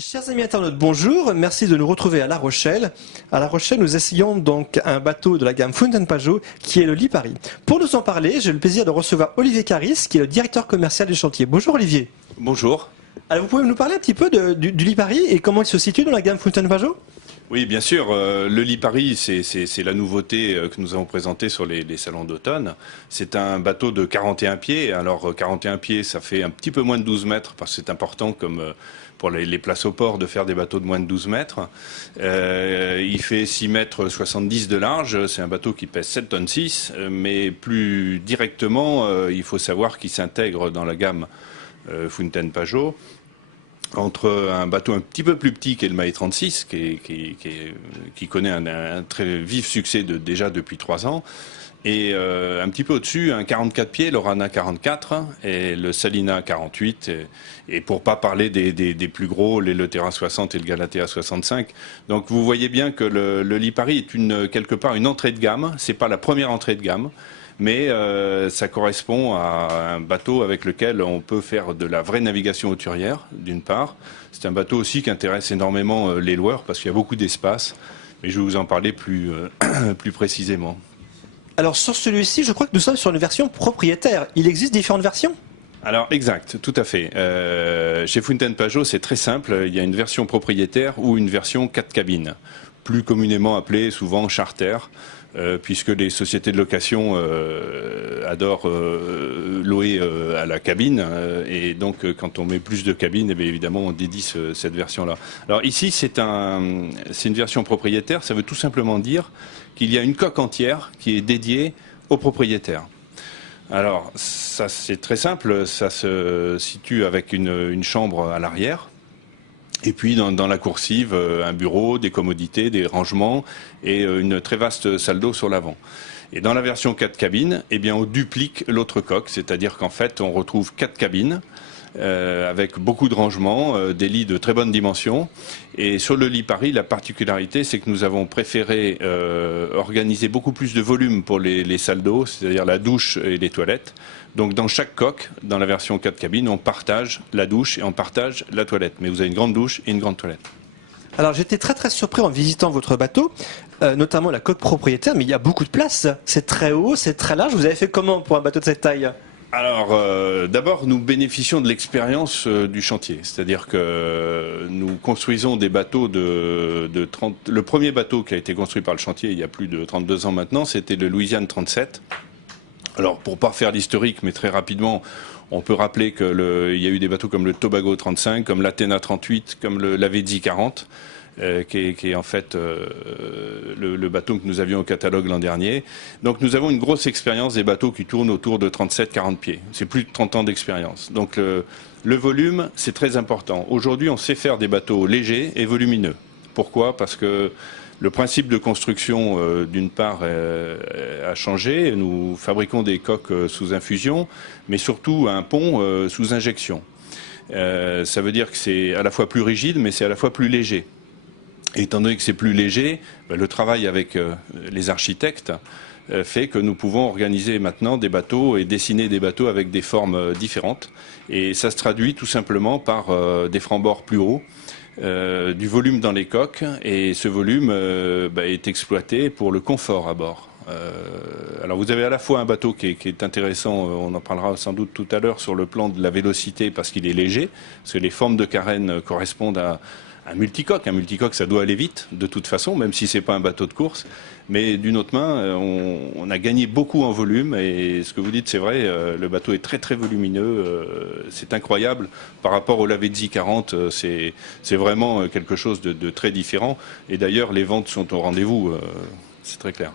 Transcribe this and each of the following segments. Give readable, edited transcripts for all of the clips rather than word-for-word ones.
Chers amis internautes, bonjour, merci de nous retrouver à La Rochelle. À La Rochelle, nous essayons donc un bateau de la gamme Fountaine-Pajot qui est le Lipari. Pour nous en parler, j'ai le plaisir de recevoir Olivier Caris, qui est le directeur commercial du chantier. Bonjour Olivier. Bonjour. Alors vous pouvez nous parler un petit peu du Lipari et comment il se situe dans la gamme Fountaine-Pajot ? Oui, bien sûr. Le Lipari, c'est la nouveauté que nous avons présentée sur les salons d'automne. C'est un bateau de 41 pieds. Alors 41 pieds, ça fait un petit peu moins de 12 mètres parce que c'est important comme pour les places au port de faire des bateaux de moins de 12 mètres. Il fait 6 mètres 70 de large. C'est un bateau qui pèse 7 tonnes 6. Mais plus directement, il faut savoir qu'il s'intègre dans la gamme Fountaine-Pajot. Entre un bateau un petit peu plus petit qui est le Maé 36, qui connaît un très vif succès déjà depuis 3 ans, et un petit peu au-dessus, un 44 pieds, l'Orana 44 et le Salina 48, et pour pas parler des plus gros, les Leterra 60 et le Galatea 65. Donc vous voyez bien que le Lipari est quelque part une entrée de gamme, c'est pas la première entrée de gamme, mais ça correspond à un bateau avec lequel on peut faire de la vraie navigation hauturière, d'une part. C'est un bateau aussi qui intéresse énormément les loueurs parce qu'il y a beaucoup d'espace, mais je vais vous en parler plus précisément. Alors sur celui-ci, je crois que nous sommes sur une version propriétaire. Il existe différentes versions ? Alors exact, tout à fait. Chez Fountaine-Pajot, c'est très simple. Il y a une version propriétaire ou une version 4 cabines, plus communément appelée souvent charter. Puisque les sociétés de location adorent louer à la cabine, et donc quand on met plus de cabines, eh bien, évidemment on dédie cette version-là. Alors ici c'est une version propriétaire, ça veut tout simplement dire qu'il y a une coque entière qui est dédiée au propriétaire. Alors ça c'est très simple, ça se situe avec une chambre à l'arrière. Et puis dans la coursive, un bureau, des commodités, des rangements et une très vaste salle d'eau sur l'avant. Et dans la version 4 cabines, eh bien on duplique l'autre coque, c'est-à-dire qu'en fait on retrouve 4 cabines avec beaucoup de rangements, des lits de très bonne dimension. Et sur le Lipari, la particularité, c'est que nous avons préféré organiser beaucoup plus de volume pour les salles d'eau, c'est-à-dire la douche et les toilettes. Donc dans chaque coque, dans la version 4 cabines, on partage la douche et on partage la toilette. Mais vous avez une grande douche et une grande toilette. Alors j'étais très surpris en visitant votre bateau, notamment la coque propriétaire, mais il y a beaucoup de place. C'est très haut, c'est très large. Vous avez fait comment pour un bateau de cette taille ? Alors, d'abord, nous bénéficions de l'expérience du chantier. C'est-à-dire que nous construisons des bateaux de 30... Le premier bateau qui a été construit par le chantier il y a plus de 32 ans maintenant, c'était le Louisiane 37. Alors, pour pas faire l'historique, mais très rapidement, on peut rappeler qu'il y a eu des bateaux comme le Tobago 35, comme l'Athena 38, comme l'Avedzi 40. Qui est en fait le bateau que nous avions au catalogue l'an dernier. Donc nous avons une grosse expérience des bateaux qui tournent autour de 37-40 pieds. C'est plus de 30 ans d'expérience. Donc le volume, c'est très important. Aujourd'hui, on sait faire des bateaux légers et volumineux. Pourquoi ? Parce que le principe de construction, d'une part, a changé. Nous fabriquons des coques sous infusion, mais surtout un pont sous injection. Ça veut dire que c'est à la fois plus rigide, mais c'est à la fois plus léger. Et étant donné que c'est plus léger, le travail avec les architectes fait que nous pouvons organiser maintenant des bateaux et dessiner des bateaux avec des formes différentes. Et ça se traduit tout simplement par des francs-bords plus hauts, du volume dans les coques, et ce volume est exploité pour le confort à bord. Alors vous avez à la fois un bateau qui est intéressant, on en parlera sans doute tout à l'heure sur le plan de la vélocité parce qu'il est léger, parce que les formes de carène correspondent à un multicoque. Un multicoque, ça doit aller vite, de toute façon, même si c'est pas un bateau de course. Mais d'une autre main, on a gagné beaucoup en volume. Et ce que vous dites, c'est vrai, le bateau est très volumineux. C'est incroyable. Par rapport au Lavezzi 40, c'est vraiment quelque chose de très différent. Et d'ailleurs, les ventes sont au rendez-vous. C'est très clair.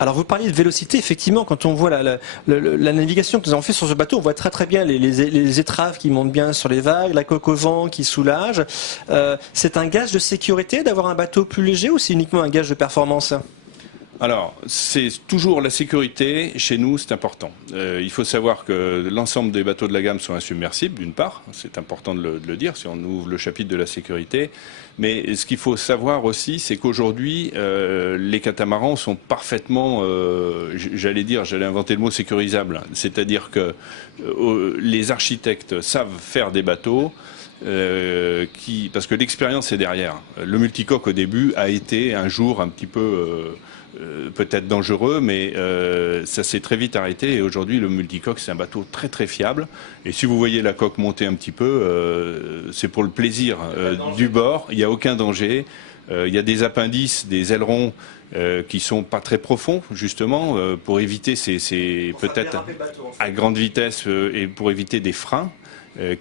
Alors vous parliez de vélocité, effectivement, quand on voit la navigation que nous avons fait sur ce bateau, on voit très bien les étraves qui montent bien sur les vagues, la coque au vent qui soulage. C'est un gage de sécurité d'avoir un bateau plus léger ou c'est uniquement un gage de performance ? Alors, c'est toujours la sécurité, chez nous, c'est important. Il faut savoir que l'ensemble des bateaux de la gamme sont insubmersibles, d'une part, c'est important de le dire, si on ouvre le chapitre de la sécurité. Mais ce qu'il faut savoir aussi, c'est qu'aujourd'hui, les catamarans sont parfaitement, j'allais inventer le mot sécurisable. C'est-à-dire que les architectes savent faire des bateaux parce que l'expérience est derrière. Le multicoque au début a été un jour un petit peu peut-être dangereux, mais ça s'est très vite arrêté. Et aujourd'hui, le multicoque, c'est un bateau très très fiable. Et si vous voyez la coque monter un petit peu, c'est pour le plaisir du bord. Il n'y a aucun danger. Il y a des appendices, des ailerons qui sont pas très profonds, justement, pour éviter ces peut-être à grande vitesse et pour éviter des freins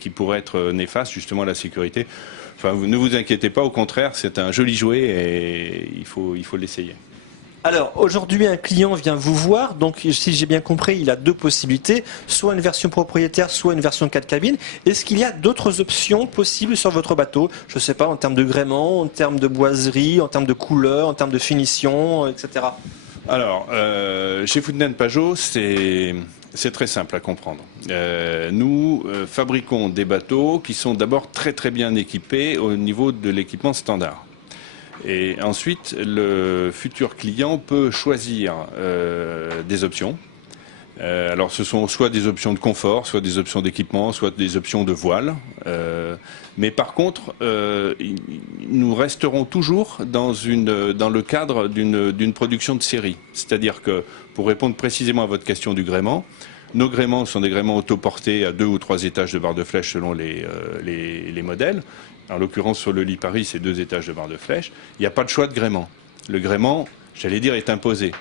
qui pourraient être néfastes, justement, à la sécurité. Enfin, ne vous inquiétez pas, au contraire, c'est un joli jouet et il faut l'essayer. Alors, aujourd'hui, un client vient vous voir, donc si j'ai bien compris, il a deux possibilités, soit une version propriétaire, soit une version 4 cabines. Est-ce qu'il y a d'autres options possibles sur votre bateau? Je ne sais pas, en termes de gréement, en termes de boiserie, en termes de couleur, en termes de finition, etc. Alors, chez Fountaine-Pajot, c'est très simple à comprendre. Nous fabriquons des bateaux qui sont d'abord très très bien équipés au niveau de l'équipement standard. Et ensuite, le futur client peut choisir des options. Alors, ce sont soit des options de confort, soit des options d'équipement, soit des options de voile. Mais par contre, nous resterons toujours dans le cadre d'une production de série. C'est-à-dire que, pour répondre précisément à votre question du gréement, nos gréements sont des gréements autoportés à 2 ou 3 étages de barre de flèche selon les modèles. En l'occurrence, sur le Lipari, c'est 2 étages de barre de flèche. Il n'y a pas de choix de gréement. Le gréement, j'allais dire, est imposé.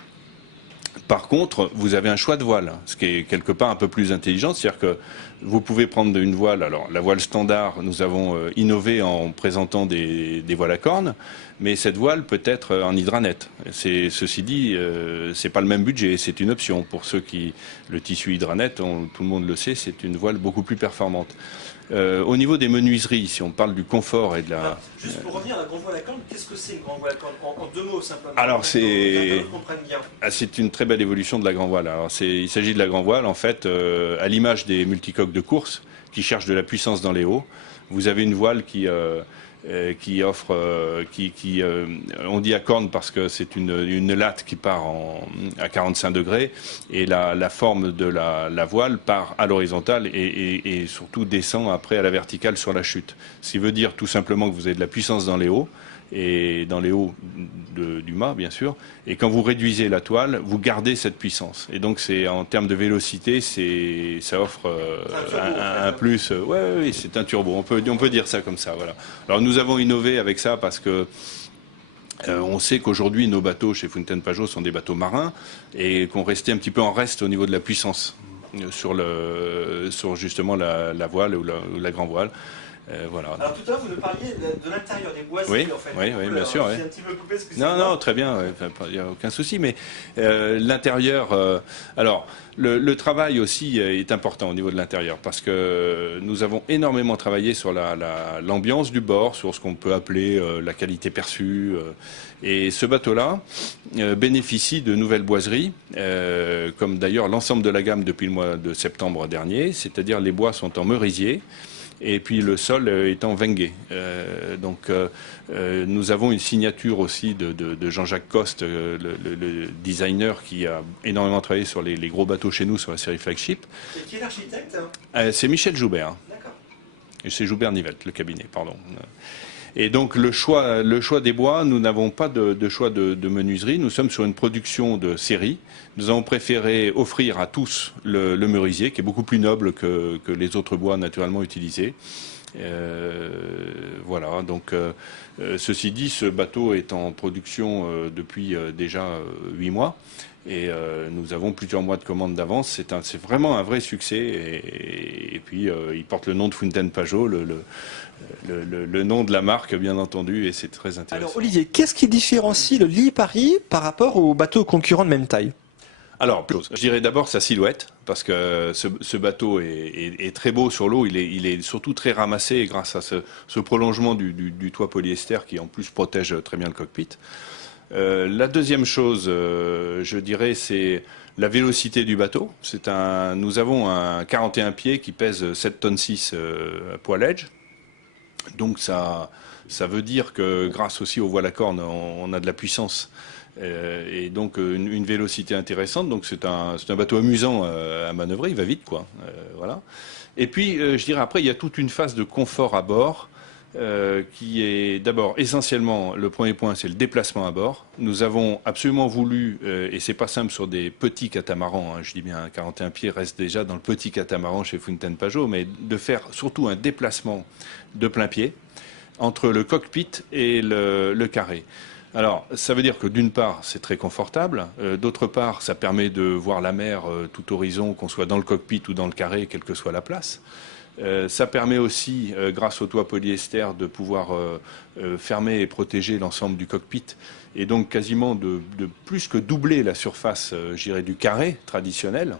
Par contre, vous avez un choix de voile, ce qui est quelque part un peu plus intelligent, c'est-à-dire que vous pouvez prendre une voile. Alors, la voile standard, nous avons innové en présentant des voiles à cornes, mais cette voile peut être en hydranet. Ceci dit, c'est pas le même budget, c'est une option. Pour ceux qui, le tissu hydranet, tout le monde le sait, c'est une voile beaucoup plus performante. Au niveau des menuiseries, si on parle du confort et de la... Juste pour revenir à la grande voile à cornes, qu'est-ce que c'est une grande voile à cornes en 2 mots simplement? Alors c'est une très belle évolution de la grand voile. Alors il s'agit de la grand voile en fait à l'image des multicoques de course qui cherchent de la puissance dans les hauts. Vous avez une voile qui offre, on dit à corne parce que c'est une latte qui part à 45 degrés et la forme de la voile part à l'horizontale et surtout descend après à la verticale sur la chute. Ce qui veut dire tout simplement que vous avez de la puissance dans les hauts et dans les hauts du mât bien sûr, et quand vous réduisez la toile, vous gardez cette puissance. Et donc c'est en termes de vélocité, ça offre un plus. Oui, c'est un turbo. On peut dire ça comme ça. Voilà. Alors nous avons innové avec ça parce que on sait qu'aujourd'hui nos bateaux chez Fountaine-Pajot sont des bateaux marins et qu'on restait un petit peu en reste au niveau de la puissance sur justement la voile ou la grand voile. Voilà. Alors tout à l'heure, vous nous parliez de l'intérieur, des boiseries, oui, en fait. Oui, bien sûr. C'est un petit peu coupé, parce que non, très bien, il n'y a aucun souci. Mais l'intérieur, alors le travail aussi est important au niveau de l'intérieur parce que nous avons énormément travaillé sur l'ambiance du bord, sur ce qu'on peut appeler la qualité perçue. Et ce bateau-là bénéficie de nouvelles boiseries, comme d'ailleurs l'ensemble de la gamme depuis le mois de septembre dernier, c'est-à-dire les bois sont en merisier. Et puis le sol est en Wenge. Donc nous avons une signature aussi de Jean-Jacques Coste, le designer qui a énormément travaillé sur les gros bateaux chez nous sur la série Flagship. Et qui est l'architecte? C'est Michel Joubert. D'accord. Et c'est Joubert-Nivette, le cabinet, pardon. Et donc le choix des bois, nous n'avons pas de choix de menuiserie. Nous sommes sur une production de série. Nous avons préféré offrir à tous le merisier, qui est beaucoup plus noble que les autres bois naturellement utilisés. Voilà. Donc ceci dit, ce bateau est en production depuis déjà 8 mois. Et nous avons plusieurs mois de commandes d'avance. C'est vraiment un vrai succès. Et puis il porte le nom de Fountaine-Pajot, le nom de la marque, bien entendu, et c'est très intéressant. Alors Olivier, qu'est-ce qui différencie le Lipari par rapport aux bateaux concurrents de même taille? Alors, je dirais d'abord sa silhouette, parce que ce bateau est très beau sur l'eau, il est surtout très ramassé grâce à ce prolongement du toit polyester qui en plus protège très bien le cockpit. La deuxième chose, je dirais, c'est la vélocité du bateau. Nous avons un 41 pieds qui pèse 7,6 tonnes à poids edge. Donc ça veut dire que grâce aussi aux voiles à cornes, on a de la puissance Et donc une vélocité intéressante. Donc c'est un bateau amusant à manœuvrer, il va vite, quoi. Voilà. Et puis je dirais après, il y a toute une phase de confort à bord. Qui est d'abord essentiellement, le premier point, c'est le déplacement à bord. Nous avons absolument voulu, et c'est pas simple sur des petits catamarans, hein, je dis bien 41 pieds reste déjà dans le petit catamaran chez Fountaine Pajot, mais de faire surtout un déplacement de plein pied entre le cockpit et le carré. Alors, ça veut dire que d'une part, c'est très confortable. D'autre part, ça permet de voir la mer tout horizon, qu'on soit dans le cockpit ou dans le carré, quelle que soit la place. Ça permet aussi, grâce au toit polyester, de pouvoir fermer et protéger l'ensemble du cockpit et donc quasiment de plus que doubler la surface, je dirais, du carré traditionnel,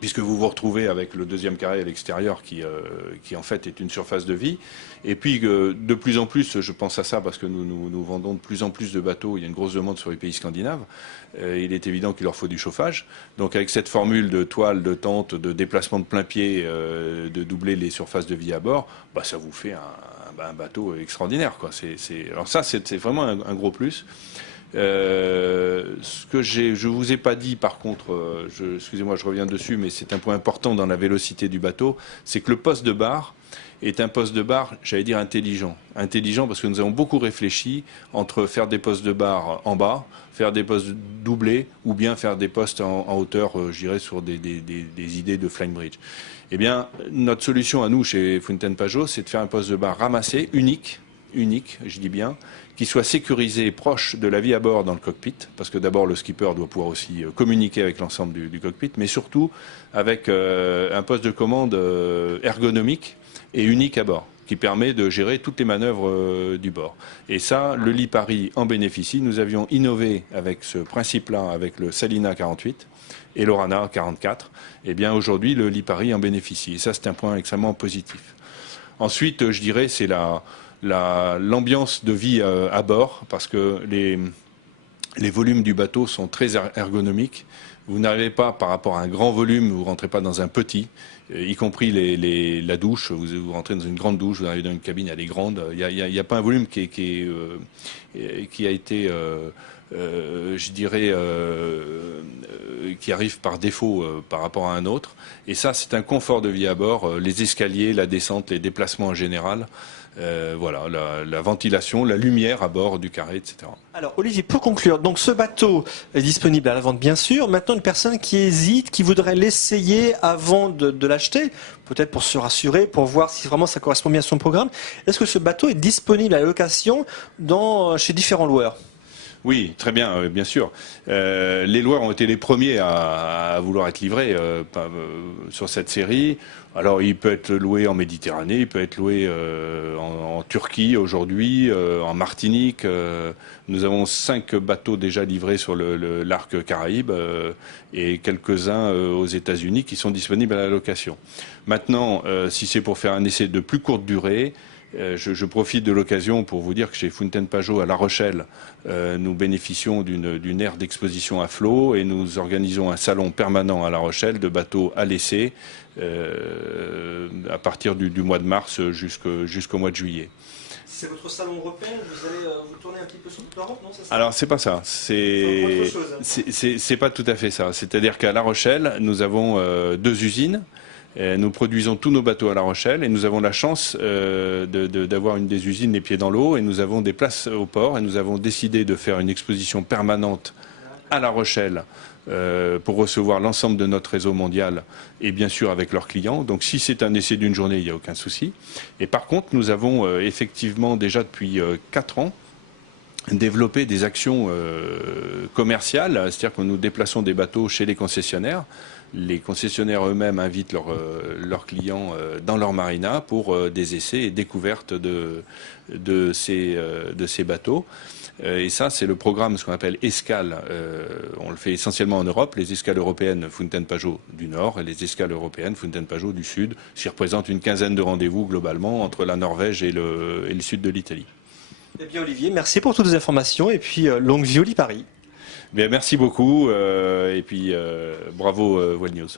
puisque vous vous retrouvez avec le deuxième carré à l'extérieur qui en fait est une surface de vie. Et puis de plus en plus, je pense à ça parce que nous vendons de plus en plus de bateaux, il y a une grosse demande sur les pays scandinaves, il est évident qu'il leur faut du chauffage. Donc avec cette formule de toile, de tente, de déplacement de plein pied, de doubler les surfaces de vie à bord, bah, ça vous fait un bateau extraordinaire, quoi. Alors ça, c'est vraiment un gros plus. Ce que je vous ai pas dit, par contre, excusez-moi, je reviens dessus, mais c'est un point important dans la vélocité du bateau, c'est que le poste de barre est un poste de barre, j'allais dire intelligent. Intelligent parce que nous avons beaucoup réfléchi entre faire des postes de barre en bas, faire des postes doublés, ou bien faire des postes en hauteur, je dirais, sur des idées de flying bridge. Eh bien, notre solution à nous, chez Fountaine Pajot, c'est de faire un poste de barre ramassé, unique, je dis bien, qui soit sécurisé et proche de la vie à bord dans le cockpit, parce que d'abord le skipper doit pouvoir aussi communiquer avec l'ensemble du cockpit, mais surtout avec un poste de commande ergonomique et unique à bord, qui permet de gérer toutes les manœuvres du bord. Et ça, le Lipari en bénéficie. Nous avions innové avec ce principe-là, avec le Salina 48 et l'Orana 44. Eh bien aujourd'hui, le Lipari en bénéficie. Et ça, c'est un point extrêmement positif. Ensuite, je dirais, c'est l'ambiance de vie à bord, parce que les volumes du bateau sont très ergonomiques. Vous n'arrivez pas par rapport à un grand volume, vous ne rentrez pas dans un petit, y compris la douche. Vous rentrez dans une grande douche, vous arrivez dans une cabine, elle est grande. Il n'y a pas un volume qui a été, je dirais, qui arrive par défaut par rapport à un autre. Et ça, c'est un confort de vie à bord. Les escaliers, la descente, les déplacements en général. Voilà, la ventilation, la lumière à bord du carré, etc. Alors Olivier, pour conclure, donc ce bateau est disponible à la vente bien sûr. Maintenant, une personne qui hésite, qui voudrait l'essayer avant de l'acheter, peut-être pour se rassurer, pour voir si vraiment ça correspond bien à son programme, est-ce que ce bateau est disponible à la location chez différents loueurs ? Oui, très bien, bien sûr. Les loueurs ont été les premiers à vouloir être livrés sur cette série. Alors, il peut être loué en Méditerranée, il peut être loué en Turquie aujourd'hui, en Martinique. Nous avons 5 bateaux déjà livrés sur l'arc Caraïbe et quelques-uns aux États-Unis qui sont disponibles à la location. Maintenant, si c'est pour faire un essai de plus courte durée, je profite de l'occasion pour vous dire que chez Fountaine Pajot à La Rochelle, nous bénéficions d'une aire d'exposition à flot et nous organisons un salon permanent à La Rochelle de bateaux à l'essai à partir du mois de mars jusqu'au mois de juillet. C'est votre salon européen, vous allez vous tourner un petit peu sur toute l'Europe, non ? Alors c'est pas ça, c'est pas tout à fait ça. C'est-à-dire qu'à La Rochelle, nous avons 2 usines. Nous produisons tous nos bateaux à La Rochelle et nous avons la chance d'avoir une des usines les pieds dans l'eau et nous avons des places au port et nous avons décidé de faire une exposition permanente à La Rochelle pour recevoir l'ensemble de notre réseau mondial et bien sûr avec leurs clients. Donc si c'est un essai d'une journée, il n'y a aucun souci. Et par contre, nous avons effectivement déjà depuis 4 ans développer des actions commerciales, c'est-à-dire que nous déplaçons des bateaux chez les concessionnaires. Les concessionnaires eux-mêmes invitent leurs clients dans leur marina pour des essais et découvertes de ces bateaux. Et ça, c'est le programme, ce qu'on appelle escale. On le fait essentiellement en Europe. Les escales européennes Fountaine Pajot du Nord et les escales européennes Fountaine Pajot du Sud, qui représentent une quinzaine de rendez-vous globalement entre la Norvège et le sud de l'Italie. Eh bien Olivier, merci pour toutes les informations et puis longue vie au Lipari. Bien, merci beaucoup et puis bravo World News.